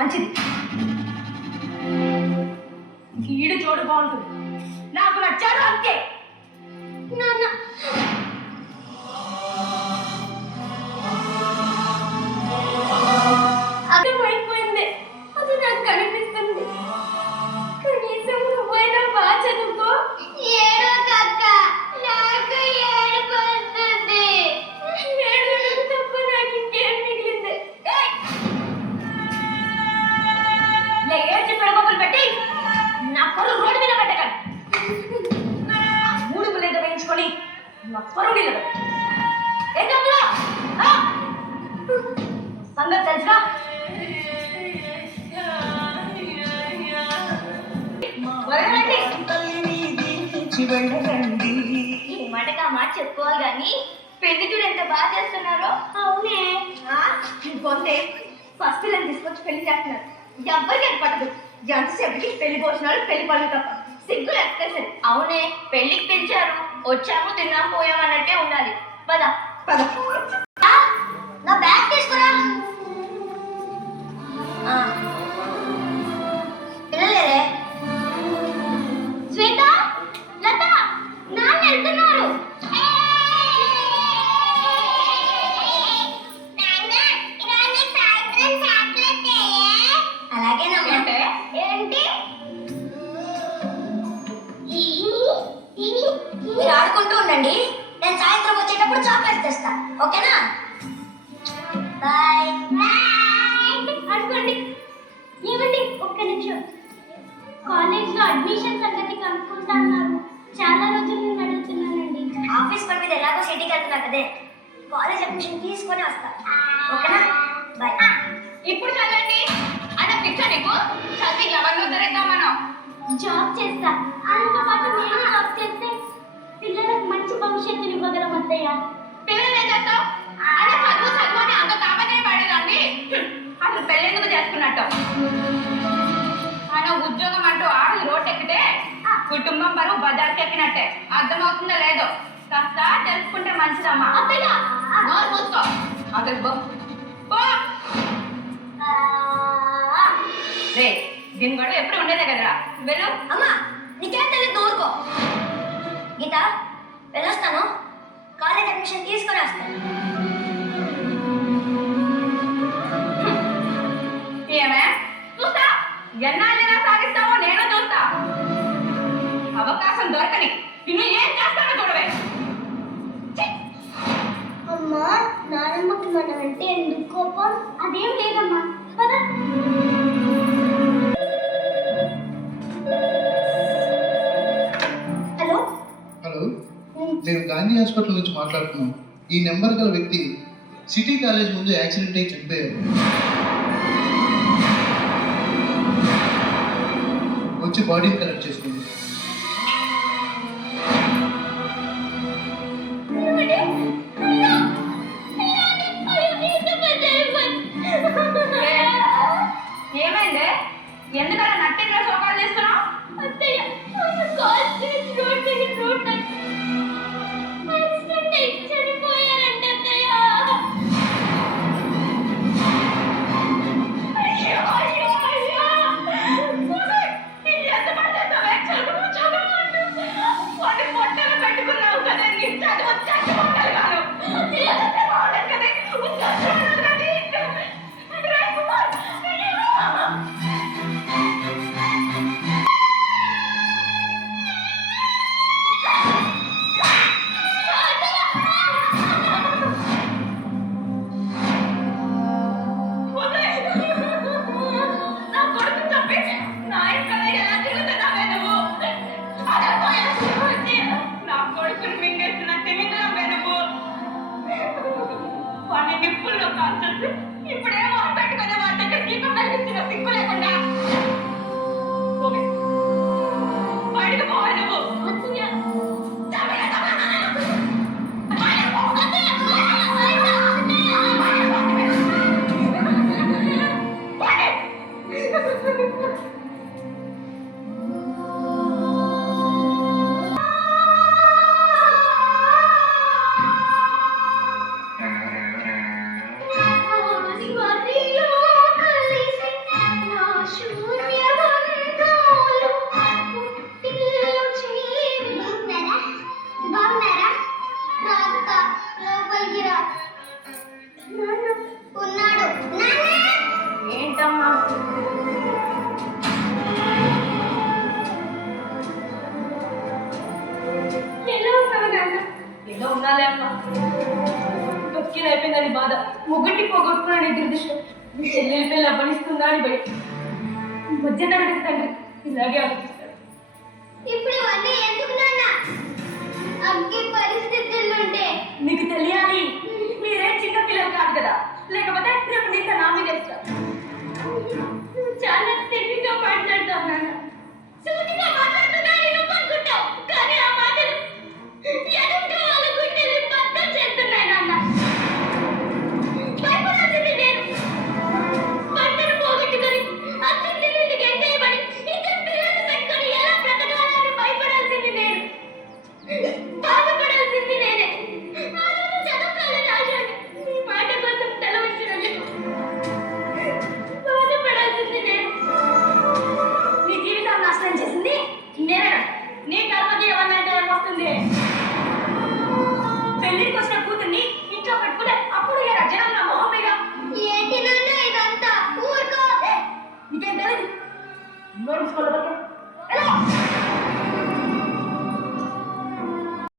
మంచిది. ఈడు చూడు బాగుంటుంది, నాకు నచ్చాడు అంతే. నాన్న అర్థమైపోయింది, అది నాకు కనిపిస్తుంది. కనీసం నువ్వైనా బాగా చదువుకో. ఏడో కక్క, నాకు ఏడుపు వస్తుంది. ఏడవడం తప్ప నాకు ఇంకేం మిగిలింది? ఏడ్చి పిడగొప్పలు పెట్టి నా పొరుగు రోడ్డు మీద పెట్టకండి. మూడు మీద వేయించుకొని నా పొరుగు నిలబెట్టు. ఏం చెప్తున్నా సంగతి తెలుసా? ఈ మాటగా మాట చెప్పుకోవాలి కానీ పెళ్లి చూడు ఎంత బాగా చేస్తున్నారో. అవునే ఇంకొంతే ఫస్ట్ పిల్లలు తీసుకొచ్చి పెళ్లి చేస్తున్నారు. ఎవ్వరికి అది పట్టదు. ఎంతసేపటికి పెళ్లి భోజనాలు, పెళ్లి పనులు తప్ప సిగ్గులు ఎక్కేసరి. అవునే, పెళ్లికి పిలిచారు, వచ్చాము, తిన్నాం, పోయాం అన్నట్టే ఉండాలి. పద పద. నా బ్యాగ్ తీసుకురా. పిల్లలేరే శ్వేత, లత, నాన్న వెళ్తున్నారు. అలాగేనమ్మంటే ఏంటి? మీరు ఆడుకుంటూ ఉండండి, నేను సాయంత్రం వచ్చేటప్పుడు చాక్లెట్స్ తెస్తా. ఓకేనా? బాయ్. అనుకోండి. ఏమండి, ఒక్క నిమిషం. కాలేజ్లో అడ్మిషన్ సంగతి కనుక్కుంటా అన్నారు. చాలా రోజుల నుండి అడుగుతున్నానండి. ఆఫీస్ పని మీద ఎలాగో సిటీకి వెళ్తున్నా కదే, కాలేజ్ అడ్మిషన్ తీసుకొని వస్తా. ఓకేనా? బాయ్. ఇప్పుడు చదవండి అన్న పిచ్చా నీకు. చదివి ఎవరిని ఉద్ధరిద్దాం మనం? జాబ్ చేస్తా. ఆయనతో పాటు నేను జాబ్ చేస్తే పిల్లలకు మంచి భవిష్యత్తుని ఇవ్వగలం అత్తయ్య. పిల్లలు ఏం చేస్తావు? అలా చదువు చదువు అని అంత తాపత్రయ పడేదాన్ని అసలు పెళ్ళెందుకు చేసుకున్నట్టు? ఆయన ఉద్యోగం అంటూ ఆడలు రోడ్డు ఎక్కితే కుటుంబం బరువు బజార్కి ఎక్కినట్టే. అర్థమవుతుందో లేదో కాస్త తెలుసుకుంటే మంచిదమ్మా. అత్తయ్య నోరు మూసుకో. అసలు రే, దీని కూడా ఎప్పుడు ఉండేదే కదరా. వెళ్ళు. అమ్మా నీకేం తెలియదు, ఊరుకో. గీత, వెళ్ళొస్తాను. కాలేజ్ అడ్మిషన్ తీసుకొని వస్తాను. ఏమే చూస్తా, ఎన్నాళ్ళైనా సాగిస్తావో నేను చూస్తా. అవకాశం దొరకని నిన్ను ఏం చేస్తానో చూడవే. అమ్మా, నానమ్మకి మనం అంటే ఎందుకు కోపం? అదేం లేదమ్మా, పద. హలో హలో, నేను గాంధీ హాస్పిటల్ నుంచి మాట్లాడుతున్నాను. ఈ నెంబర్ గల వ్యక్తి సిటీ కాలేజ్ ముందు యాక్సిడెంట్ అయి చనిపోయారు. వచ్చి బాడీని కలెక్ట్ చేసుకోండి. ఏమైంది? ఎందుకలా నట్టిగా సోకాలు చేస్తున్నావు? ఏదో ఉన్నాలే అమ్మ. తొక్కిన అయిపోయిందని బాధ, ముగ్గురికి పోగొట్టుకున్నాను దురదృష్టం. మీ చెల్లెలి పిల్లలు అవ్వనిస్తుందా అని భయం. మధ్య తరగతి తండ్రి ఇలాగే ఆలోచిస్తాడు. ఇప్పుడు ఇవన్నీ ఎందుకు